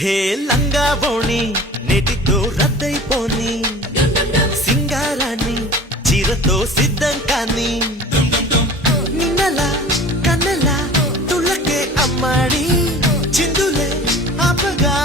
హే లంగా బోణి నేటితో రద్దయిపోని సింగారాన్ని చీరతో సిద్ధం కాని నిన్నలా కన్నెలా తుళ్ళకే అమ్మాడి చిందులే ఆపగా